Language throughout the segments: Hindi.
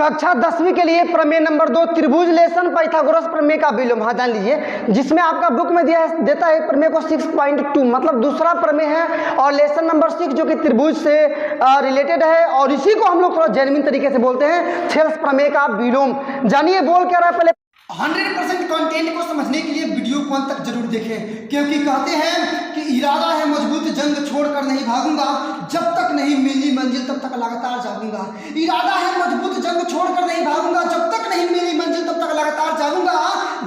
कक्षा 10वीं के लिए प्रमेय नंबर 2 त्रिभुज लेसन पाइथागोरस प्रमेय का विलोम। हाँ जान लीजिए, जिसमें आपका बुक में देता है प्रमेय को 6.2, मतलब दूसरा प्रमेय है और लेसन नंबर 6 जो कि त्रिभुज से रिलेटेड है, और इसी को हम लोग थोड़ा जेन्युइन तरीके से बोलते हैं थेल्स प्रमेय का विलोम। जानिए बोल क्या रहा है पहले। 100% कंटेंट को समझने के लिए वीडियो को अंत तक जरूर देखें, क्योंकि कहते हैं कि इरादा है मजबूत, जंग छोड़कर नहीं भागूंगा, जब तक नहीं मिली मंजिल तब तक लगातार जागूंगा। इरादा है मजबूत, जंग छोड़कर नहीं भागूंगा, जब तक नहीं मिली मंजिल तब तक लगातार जागूंगा।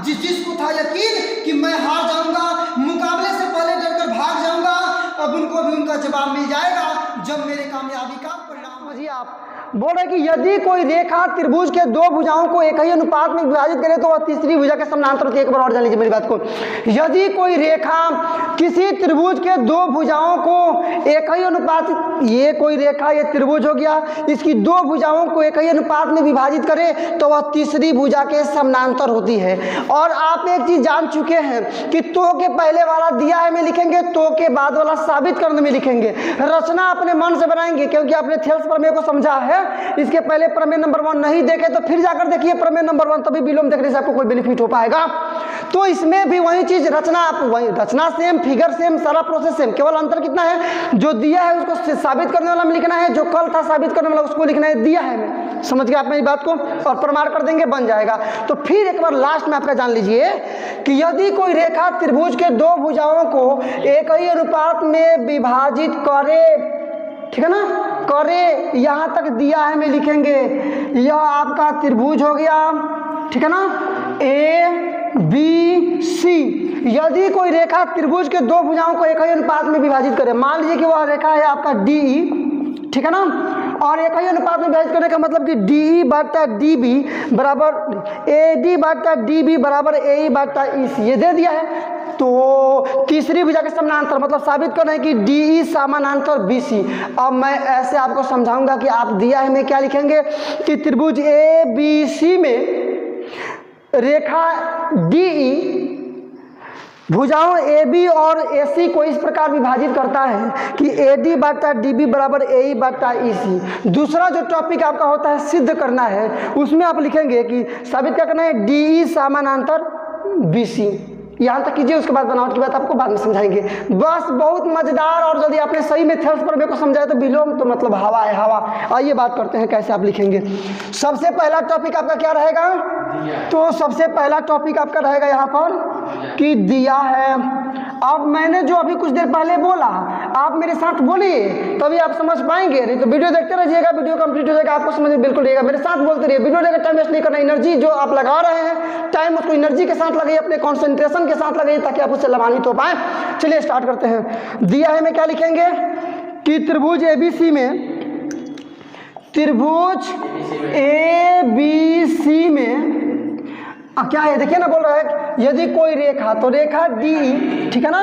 जिसको था यकीन कि मैं हार जाऊंगा, मुकाबले से पहले डरकर भाग जाऊंगा, अब उनको भी उनका जवाब मिल जाएगा जब मेरे कामयाबी का परिणाम। समझिए, आप बोल रहे कि यदि कोई रेखा त्रिभुज के दो भुजाओं को एक ही अनुपात में विभाजित करे तो वह तीसरी भुजा के समानांतर होती है। एक बार और जान लीजिए मेरी बात को। यदि कोई रेखा किसी त्रिभुज के दो भुजाओं को एक ही अनुपात, ये कोई रेखा ये त्रिभुज हो गया, इसकी दो भुजाओं को एक ही अनुपात में विभाजित करे तो वह तीसरी भुजा के समानांतर होती है। और आप एक चीज जान चुके हैं कि तो के पहले वाला दिया है में लिखेंगे, तो के बाद वाला साबित करने में लिखेंगे। रचना अपने मन से बनाएंगे, क्योंकि आपने थेल्स प्रमेय को समझा है। इसके पहले प्रमेय नंबर 1 नहीं देखे तो फिर जाकर देखिए प्रमेय नंबर 1, तभी विलोम देखने से आपको कोई बेनिफिट हो पाएगा। तो इसमें भी वही चीज, रचना वही, रचना सेम, फिगर सेम, सारा प्रोसेस सेम, केवल अंतर कितना है, जो दिया है उसको साबित करने वाला में लिखना है, जो कल था साबित करने वाला उसको लिखना है दिया है में। समझ गए आप मेरी बात को, और प्रमाण कर देंगे बन जाएगा। तो फिर एक बार लास्ट में आपका जान लीजिए कि यदि कोई रेखा त्रिभुज के दो भुजाओं को एक ही अनुपात में विभाजित करे, ठीक है ना, करे, यहां तक दिया है में लिखेंगे, यह आपका त्रिभुज हो गया, ठीक है ना, ABC। यदि कोई रेखा त्रिभुज के दो भुजाओं को एक ही अनुपात में विभाजित करे, मान लीजिए कि वह रेखा है आपका DE, ठीक है ना, और एक ही अनुपात में विभाजित करने का मतलब कि DE बटा DB बराबर AD बटा DB बराबर AE बटा EC, ये दे दिया है। तो तीसरी भुजा के समानांतर मतलब साबित करना है कि DE समानांतर BC। अब मैं ऐसे आपको समझाऊंगा कि आप दिया है में क्या लिखेंगे कि त्रिभुज ABC में रेखा DE भुजाओं AB और AC को इस प्रकार विभाजित करता है कि AD बटा DB बराबर AE बटा EC। दूसरा जो टॉपिक आपका होता है सिद्ध करना है, उसमें आप लिखेंगे कि साबित क्या करना है, DE समानांतर BC। यहाँ तक कीजिए, उसके बाद बनावट की बात आपको बाद में समझाएंगे। बस बहुत मजेदार, और यदि आपने सही में थेल्स प्रमेय को समझाया तो विलोम तो मतलब हवा है, हवा। आइए बात करते हैं कैसे आप लिखेंगे। सबसे पहला टॉपिक आपका क्या रहेगा, तो सबसे पहला टॉपिक आपका रहेगा यहाँ पर कि दिया है। अब मैंने जो अभी कुछ देर पहले बोला आप मेरे साथ बोलिए, तभी आप समझ पाएंगे। नहीं तो वीडियो देखते रहिएगा, वीडियो कंप्लीट हो जाएगा, आपको समझ में बिल्कुल रहेगा। मेरे साथ बोलते रहिए, वीडियो देखकर टाइम वेस्ट नहीं करना। एनर्जी जो आप लगा रहे हैं टाइम, उसको एनर्जी के साथ लगाइए, अपने कॉन्सेंट्रेशन के साथ लगाइए, ताकि आप उससे लाभान्वित हो पाए। चलिए स्टार्ट करते हैं। दिया है में क्या लिखेंगे कि त्रिभुज ABC में, त्रिभुज ABC में क्या है देखिए ना, बोल रहा है यदि कोई रेखा, तो रेखा DE, ठीक है ना,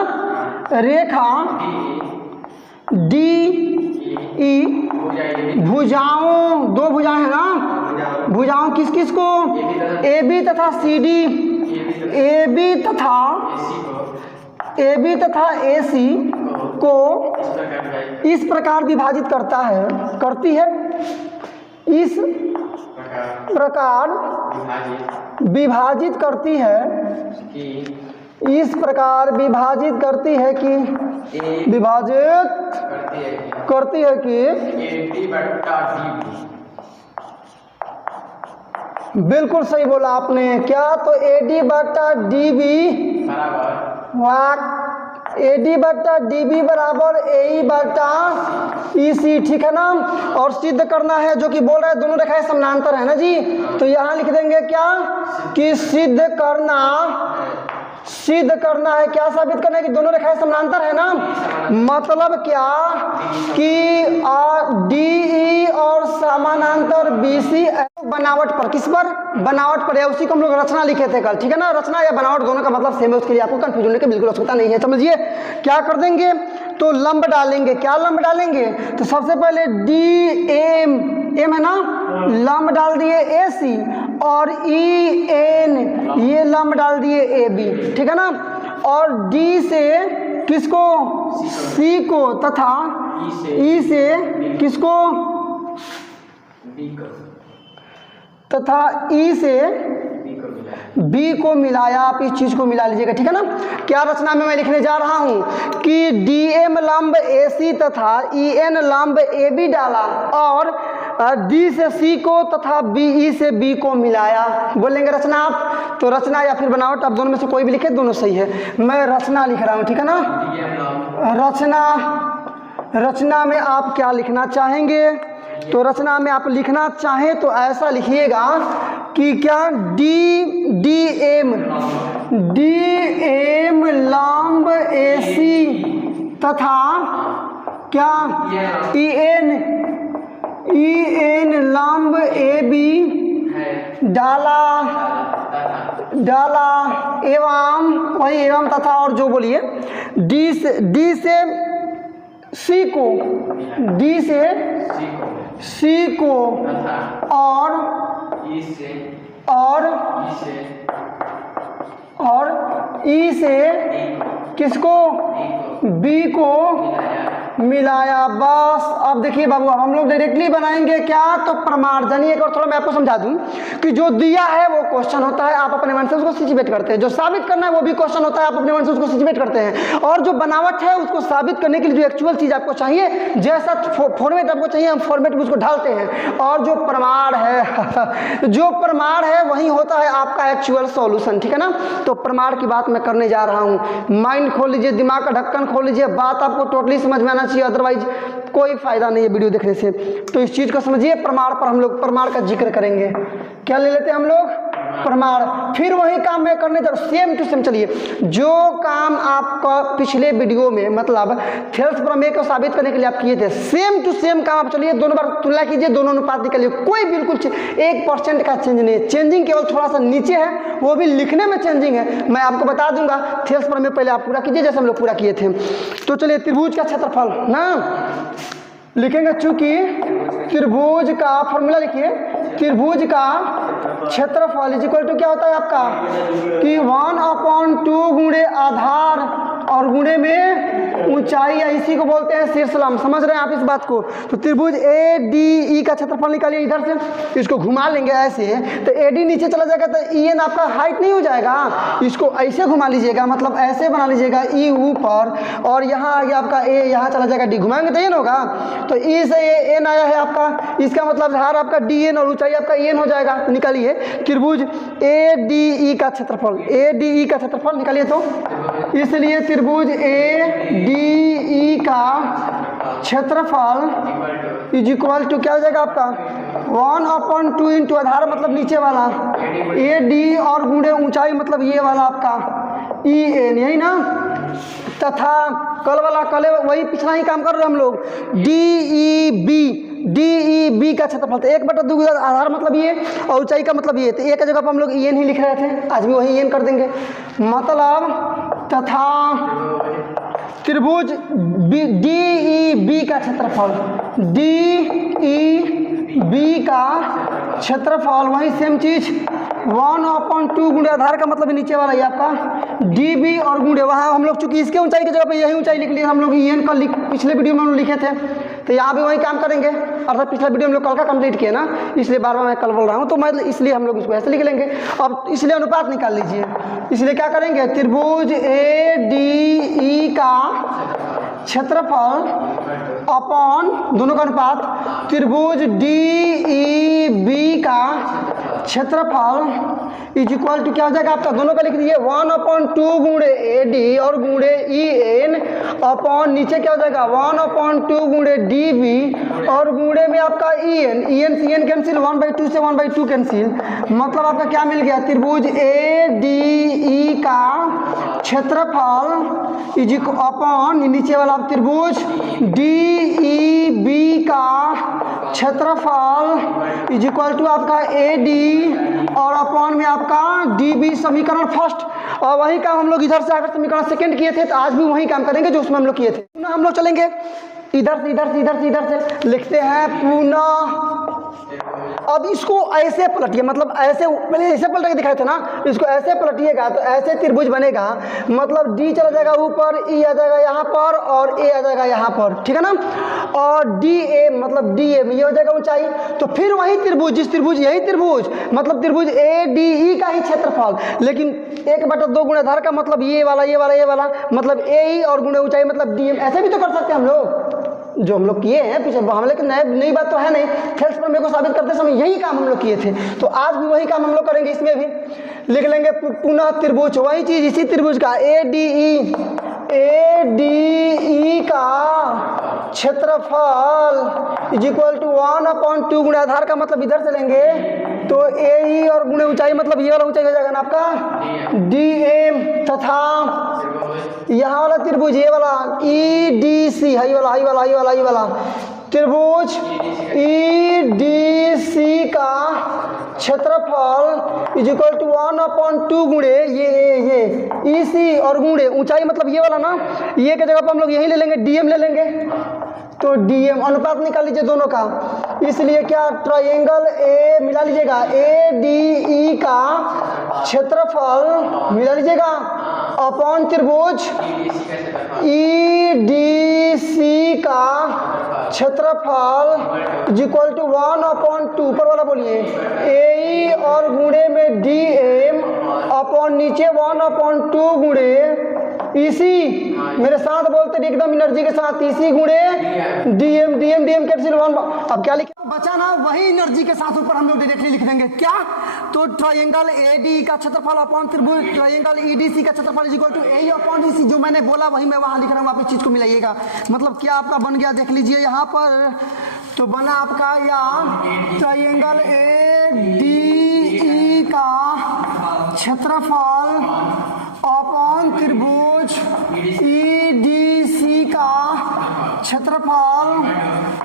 रेखा DE भुजाओं, दो भुजाएं हैं ना, भुजाओं किस किस को, AB तथा CD, AB तथा AC को इस प्रकार विभाजित करता है, करती है, इस प्रकार विभाजित करती है, इस प्रकार विभाजित करती है कि विभाजित करती है कि बिल्कुल सही बोला आपने। क्या, तो AD बटा DB AD बटा DB बराबर AE बटा EC, ठीक है ना। और सिद्ध करना है, जो कि बोल रहे हैं दोनों रेखाएं समानांतर है ना जी, तो यहाँ लिख देंगे क्या कि सिद्ध करना है, क्या साबित करना है कि दोनों रेखाएं समानांतर है ना। मतलब क्या कि DE और समानांतर BC बनावट पर, किस पर, बनावट पर है, उसी को हम लोग रचना लिखे थे कल, ठीक है ना। रचना या बनावट दोनों का मतलब सेम है, उसके लिए आपको कंफ्यूजन होने की बिल्कुल आवश्यकता नहीं है। समझिए क्या कर देंगे, तो लंब डालेंगे। क्या लंब डालेंगे, तो सबसे पहले DM, M है ना, लंब डाल दिए AC, और EN ये लंब डाल दिए AB, ठीक है ना। और D से किसको, C को, तथा E से किसको, तथा ई से बी को मिलाया। आप इस चीज़ को मिला लीजिएगा, ठीक है ना। क्या रचना में मैं लिखने जा रहा हूँ कि डी एम लंब ए सी तथा ई एन लंब ए बी डाला और डी से सी को तथा बी ई से बी को मिलाया। बोलेंगे रचना आप, तो रचना या फिर बनावट आप दोनों में से कोई भी लिखे, दोनों सही है। मैं रचना लिख रहा हूँ, ठीक है ना। रचना में आप क्या लिखना चाहेंगे, तो रचना में आप लिखना चाहें तो ऐसा लिखिएगा कि क्या डी एम लंब ए सी तथा क्या ई एन लंब ए बी डाला एवं वही एवं तथा और जो बोलिए डी से सी को और ई से किसको, बी को मिलाया। बस अब देखिए बाबू, अब हम लोग डायरेक्टली बनाएंगे क्या, तो प्रमाण। जानिए एक और थोड़ा मैं आपको समझा दूं कि जो दिया है वो क्वेश्चन होता है, आप अपने मन से उसको सिचुएट करते हैं। जो साबित करना है वो भी क्वेश्चन होता है, आप अपने मन से उसको सिचुएट करते हैं। और जो बनावट है उसको साबित करने के लिए जो एक्चुअल चीज़ आपको चाहिए, जैसा फॉर्मेट आपको चाहिए, हम फॉर्मेट में उसको ढालते हैं। और जो प्रमाण है वही होता है आपका एक्चुअल सॉल्यूशन, ठीक है ना। तो प्रमाण की बात मैं करने जा रहा हूँ। माइंड खोल लीजिए, दिमाग का ढक्कन खोल लीजिए, बात आपको टोटली समझ में आना चाहिए, अदरवाइज कोई फायदा नहीं है वीडियो देखने से। तो इस चीज़ को समझिए। प्रमाण पर हम लोग प्रमाण का जिक्र करेंगे। क्या ले लेते हैं हम लोग, प्रमाण। फिर वही काम मैं करने जा रहा हूँ, सेम टू सेम। चलिए, जो काम आपका पिछले वीडियो में मतलब थेल्स प्रमेय को साबित करने के लिए आप किए थे, सेम टू सेम काम आप चलिए दोनों बार तुलना कीजिए, दोनों अनुपात निकालिए। कोई बिल्कुल 1% का चेंज नहीं है। चेंजिंग केवल थोड़ा सा नीचे है, वो भी लिखने में चेंजिंग है। मैं आपको बता दूंगा। थेल्स प्रमेय पहले आप पूरा कीजिए जैसे हम लोग पूरा किए थे। तो चलिए, त्रिभुज का क्षेत्रफल ना लिखेंगे, चूंकि त्रिभुज का फॉर्मूला लिखिए। त्रिभुज का क्षेत्रफल इज इक्वल टू क्या होता है आपका कि 1/2 गुणे आधार और गुणे में ऊंचाई, या इसी को बोलते हैं शीर्षलंब। समझ रहे हैं आप इस बात को। तो त्रिभुज ए डी ई का क्षेत्रफल निकालिए। इधर से इसको घुमा लेंगे ऐसे, तो ए डी नीचे चला जाएगा, तो ई एन आपका हाइट नहीं हो जाएगा। इसको ऐसे घुमा लीजिएगा, मतलब ऐसे बना लीजिएगा, ई ऊपर और यहाँ आ गया आपका ए, यहाँ चला जाएगा डी। घुमाएंगे तो एन होगा, तो ई से एन आया है आपका, इसका मतलब धार आपका डी एन और ऊंचाई आपका एन हो जाएगा। तो निकालिए त्रिभुज ए डी ई का क्षेत्रफल। ए डी ई का क्षेत्रफल निकालिए। तो इसलिए त्रिभुज ए डी ई का क्षेत्रफल इज इक्वल टू क्या हो जाएगा आपका 1/2 इंटू आधार मतलब नीचे वाला, ए डी और गुणे ऊंचाई मतलब ये वाला आपका ई एन, यही ना। तथा कल वाला कल वही पिछला ही काम कर रहे हैं हम लोग। डी ई बी का क्षेत्रफल, तो 1/2 आधार मतलब ये और ऊंचाई का मतलब ये। तो एक जगह पर हम लोग एन ही लिख रहे थे, आज भी वही एन कर देंगे। मतलब तथा त्रिभुज डी ई बी का क्षेत्रफल, डी ई बी का क्षेत्रफल वही सेम चीज 1/2 गुणे आधार का मतलब नीचे वाला ये आपका डी बी और गुणे, वहाँ हम लोग चूंकि इसके ऊंचाई की जगह पे यही ऊंचाई लिख लिए हम लोग, एन का पिछले वीडियो में हम लोग लिखे थे, तो यहाँ भी वही काम करेंगे। अर्थात पिछला वीडियो हम लोग कल का कंप्लीट किया ना, इसलिए बार बार मैं कल बोल रहा हूँ, तो मैं इसलिए हम लोग इसको ऐसे लिख लेंगे। अब इसलिए अनुपात निकाल लीजिए। इसलिए क्या करेंगे, त्रिभुज ए डी ई का क्षेत्रफल अपॉन दोनों का अनुपात त्रिभुज डी ई बी का क्षेत्रफल इज इक्वल टू क्या हो जाएगा आपका, दोनों का लिख दीजिए 1/2 गुणे ए डी और गुणे ई एन अपॉन नीचे क्या हो जाएगा 1/2 गुणे डी बी और गुणे में आपका E N, E N C N cancel, 1/2 से 1/2 कैंसिल, मतलब आपका क्या मिल गया, त्रिभुज ए डी ई का क्षेत्रफल इज अपॉन नीचे वाला त्रिभुज डी ई बी का क्षेत्रफल इज इक्वल टू आपका ए डी और अपॉन में आपका डी बी, समीकरण फर्स्ट। और वही काम हम लोग इधर से आकर समीकरण सेकंड किए थे, तो आज भी वही काम करेंगे जो उसमें हम लोग किए थे। पुनः हम लोग चलेंगे इधर से लिखते हैं पुनः अब इसको ऐसे पलटिए, मतलब ऐसे, पहले ऐसे पलट के दिखाए थे ना, इसको ऐसे पलटिएगा तो ऐसे त्रिभुज बनेगा। मतलब डी चला जाएगा ऊपर, ई आ जाएगा यहाँ पर और ए आ जाएगा यहाँ पर, ठीक है ना। और डी ए मतलब डी एम ये हो जाएगा ऊंचाई। तो फिर वही त्रिभुज, जिस त्रिभुज, यही त्रिभुज, मतलब त्रिभुज ए डी ई का ही क्षेत्रफल, लेकिन 1/2 गुणाधार का मतलब ये वाला ये वाला ये वाला, मतलब ए ई और गुणे ऊंचाई मतलब डी एम। ऐसे भी तो कर सकते हैं हम लोग, जो हम लोग किए हैं पीछे हम, लेकिन नई बात तो है नहीं। थेल्स प्रमेय को साबित करते समय यही काम हम लोग किए थे, तो आज भी वही काम हम लोग करेंगे। इसमें भी लिख लेंगे पुनः त्रिभुज, वही चीज इसी त्रिभुज का ए डी ई का क्षेत्रफल इज इक्वल टू 1/2 गुणाधार का मतलब इधर से लेंगे तो ए ई और गुणे ऊंचाई मतलब ये वाला ऊंचाई हो जाएगा ना आपका डी एम, तथा यहाँ वाला त्रिभुज ये वाला ई डी सी, हाई वाला हाई वाला हाई वाला हाई वाला त्रिभुज ई डी सी का क्षेत्रफल इज इक्वल टू 1/2 गुणे ये ई सी और गुणे ऊंचाई मतलब ये वाला ना, ये के जगह पर हम लोग यही ले लेंगे, डीएम ले लेंगे। तो डीएम अनुपात निकाल लीजिए दोनों का, इसलिए क्या ट्रायंगल ए मिला लीजिएगा, ए डी ई का क्षेत्रफल मिला लीजिएगा अपॉन त्रिभुज ई डी सी का क्षेत्रफल इज इक्वल टू 1/2, ऊपर वाला बोलिए ए ई और गुणे में डी एम अपॉन नीचे 1/2 गुणे इसी, मेरे साथ बोलते एकदम एनर्जी के साथ, इसी गुणे डीएम डीएम डीएम कैंसिल 1। अब क्या लिखे बचा ना, वही एनर्जी के साथ ऊपर हम लोग डायरेक्टली लिख देंगे क्या, तो ट्रायंगल एडी का क्षेत्रफल अपॉन त्रिभुज ट्रायंगल ईडीसी का क्षेत्रफल is equal to A upon EC, जो मैंने बोला वही मैं वहां लिख रहा हूँ, आप इस चीज को मिलाइएगा। मतलब क्या आपका बन गया देख लीजिए यहाँ पर, तो बना आपका या ट्रायंगल ए डी ई का क्षेत्रफल अपॉन त्रिभुज ई डी सी का क्षेत्रफल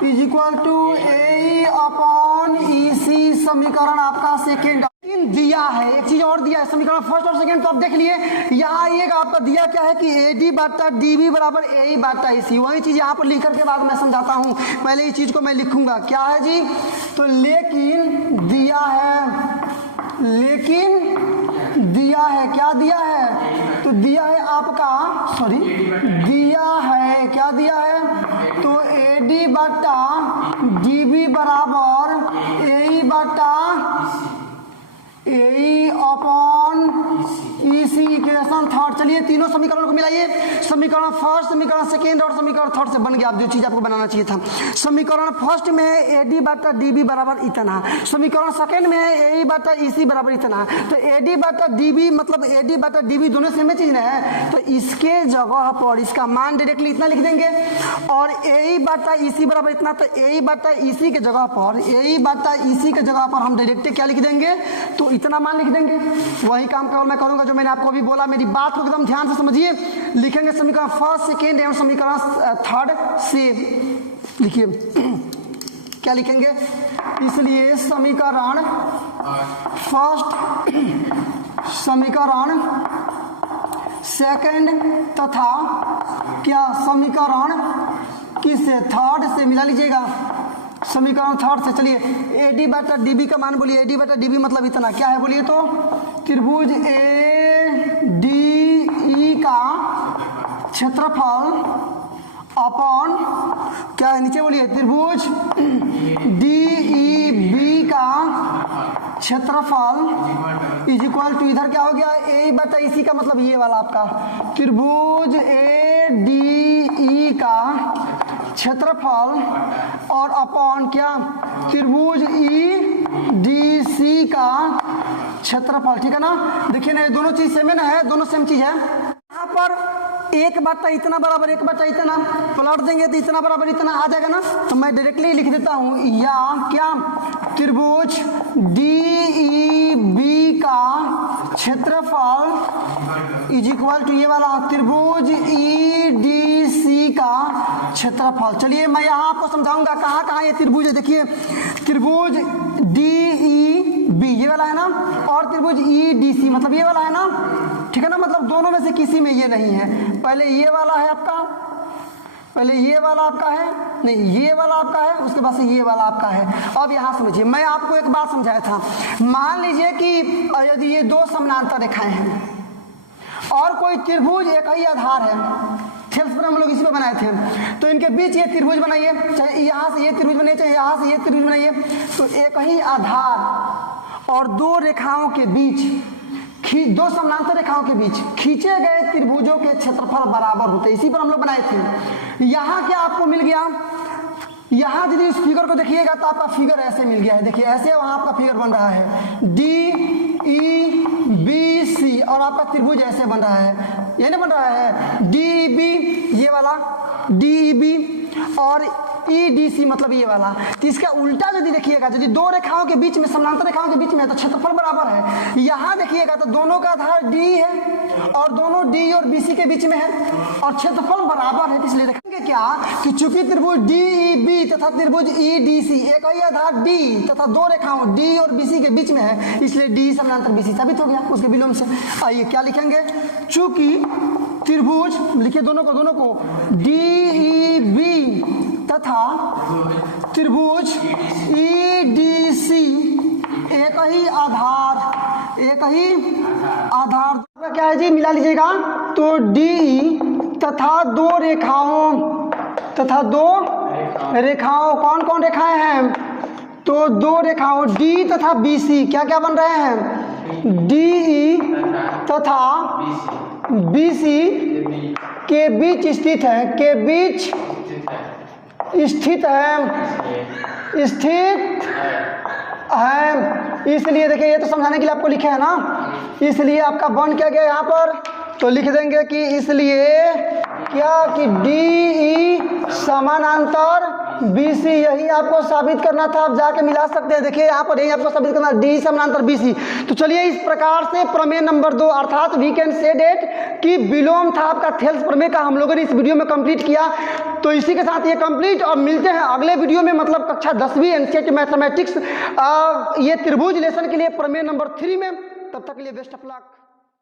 is equal to A upon E C. समीकरण आपका सेकेंड दिया है, एक चीज और दिया है समीकरण फर्स्ट और सेकेंड, तो आप देख लिए यहाँ एक आपका दिया क्या है कि ए डी बटा डी बी बराबर ए ई बटा ए सी, वही चीज यहाँ पर लिख करके बाद मैं समझाता हूँ, पहले इस चीज को मैं लिखूंगा क्या है जी। तो लेकिन दिया है, लेकिन दिया है, क्या दिया है, तो दिया है आपका, सॉरी दिया है, क्या दिया है, तो ए डी बटा डी बी बराबर ए ई बटा ए अपॉन इसी इक्वेशन थर्ड। चलिए तीनों समीकरणों को मिलाइए, समीकरण फर्स्ट, समीकरण सेकेंड और समीकरण थर्ड से बन गया। आप जो चीज आपको बनाना चाहिए था, समीकरण फर्स्ट में है ए डी बटा डी बी बराबर इतना, समीकरण सेकेंड में है ए बटा ई सी बराबर इतना। तो ए डी बटा डी बी मतलब ए डी बटा डी बी दोनों सेम चीज है, तो इसके जगह पर इसका मान डायरेक्टली इतना लिख देंगे, और ए बटा ई सी बराबर इतना, तो ए बटा ई सी के जगह पर, ए बटा ई सी के जगह पर हम डायरेक्ट क्या लिख देंगे, तो इतना मान लिख देंगे। वही काम केवल मैं करूंगा जो मैंने आपको अभी बोला, मेरी बात को एकदम ध्यान से समझिए। लिखेंगे समीकरण फर्स्ट सेकेंड एवं समीकरण थर्ड से लिखिए क्या लिखेंगे, इसलिए समीकरण फर्स्ट, समीकरण सेकेंड तथा क्या समीकरण किससे, थर्ड से मिला लीजिएगा, समीकरण थर्ड से। चलिए ए डी बटा डी बी का मान बोलिए, ए डी बटा डी बी मतलब इतना क्या है बोलिए, तो त्रिभुज ए डी ई का क्षेत्रफल अपॉन क्या है नीचे बोलिए, त्रिभुज डी ई बी का क्षेत्रफल इज इक्वल टू इधर क्या हो गया, ए बटा इसी का मतलब ये वाला आपका त्रिभुज ए डी ई का क्षेत्रफल और अपॉन क्या त्रिभुज ई डी सी का क्षेत्रफल, ठीक है ना। देखिए ना दोनों चीज सेम है ना, है दोनों सेम चीज है। यहाँ पर एक बटा इतना बराबर एक बटा इतना पलट देंगे तो इतना बराबर इतना आ जाएगा ना, तो मैं डायरेक्टली लिख देता हूँ या क्या त्रिभुज डी ई बी का क्षेत्रफल इज इक्वल टू ये वाला त्रिभुज ई डी सी का क्षेत्रफल। चलिए मैं यहाँ आपको समझाऊंगा कहाँ कहाँ ये त्रिभुज है। देखिए त्रिभुज डी ई बी ये वाला है ना, और त्रिभुज ई डी सी मतलब ये वाला है ना, ठीक है ना, मतलब दोनों में से किसी में ये नहीं है। पहले ये वाला है आपका पहले ये वाला आपका है, नहीं ये वाला आपका है, उसके बाद से ये वाला आपका है। अब यहाँ समझिए, मैं आपको एक बात समझाया था, मान लीजिए कि यदि ये दो समानांतर रेखाएं हैं और कोई त्रिभुज एक ही आधार है, थेल्स पर हम लोग इसी पे बनाए थे, तो इनके बीच ये त्रिभुज बनाइए, चाहे यहाँ से ये त्रिभुज बनाइए, चाहे यहाँ से ये त्रिभुज बनाइए, तो एक ही आधार और दो रेखाओं के बीच, दो समानांतर रेखाओं के बीच खींचे गए त्रिभुजों के क्षेत्रफल बराबर होते, इसी पर हम लोग बनाए थे। यहाँ क्या आपको मिल गया, यहाँ यदि इस फिगर को देखिएगा तो आपका फिगर ऐसे मिल गया है, देखिए ऐसे वहाँ आपका फिगर बन रहा है DEBC और आपका त्रिभुज ऐसे बन रहा है, ये नहीं बन रहा है DEB, ये वाला DEB और EDC मतलब ये वाला। तो इसका उल्टा यदि देखिएगा, यदि दो रेखाओं के बीच में, समानांतर रेखाओं के बीच में है तो क्षेत्रफल बराबर है। यहाँ देखिएगा तो दोनों का आधार D है और दोनों D और BC के बीच में है और क्षेत्रफल बराबर है, इसलिए देखेंगे क्या कि चूंकि त्रिभुज DEB तथा त्रिभुज EDC एक ही आधार D तथा दो रेखाओं D और BC के बीच में है, इसलिए D समानांतर BC साबित हो गया उसके विलोम से। आइए क्या लिखेंगे, चूंकि त्रिभुज, लिखिए दोनों को DEB तथा त्रिभुज EDC एक ही आधार क्या है जी, मिला लीजिएगा, तो DE तथा दो रेखाओं कौन कौन रेखाएं हैं, तो दो रेखाओं D तथा BC क्या क्या बन रहे हैं, DE तथा BC के बीच स्थित है, इसलिए देखिए ये तो समझाने के लिए आपको लिखे है ना, इसलिए आपका बन क्या गया यहाँ पर, तो लिख देंगे कि इसलिए क्या कि DE समानांतर BC, यही आपको साबित करना था, आप जाके मिला सकते हैं, देखिए यहाँ पर यही आपको साबित करना DE समानांतर BC। तो चलिए इस प्रकार से प्रमेय नंबर 2 अर्थात वी कैन से डेट कि विलोम था आपका थेल्स प्रमेय का हम लोगों ने इस वीडियो में कंप्लीट किया। तो इसी के साथ ये कंप्लीट, और मिलते हैं अगले वीडियो में, मतलब कक्षा 10वीं एनसीईआरटी मैथमेटिक्स ये त्रिभुज लेसन के लिए प्रमेय नंबर 3 में। तब तक के लिए बेस्ट ऑफ लक।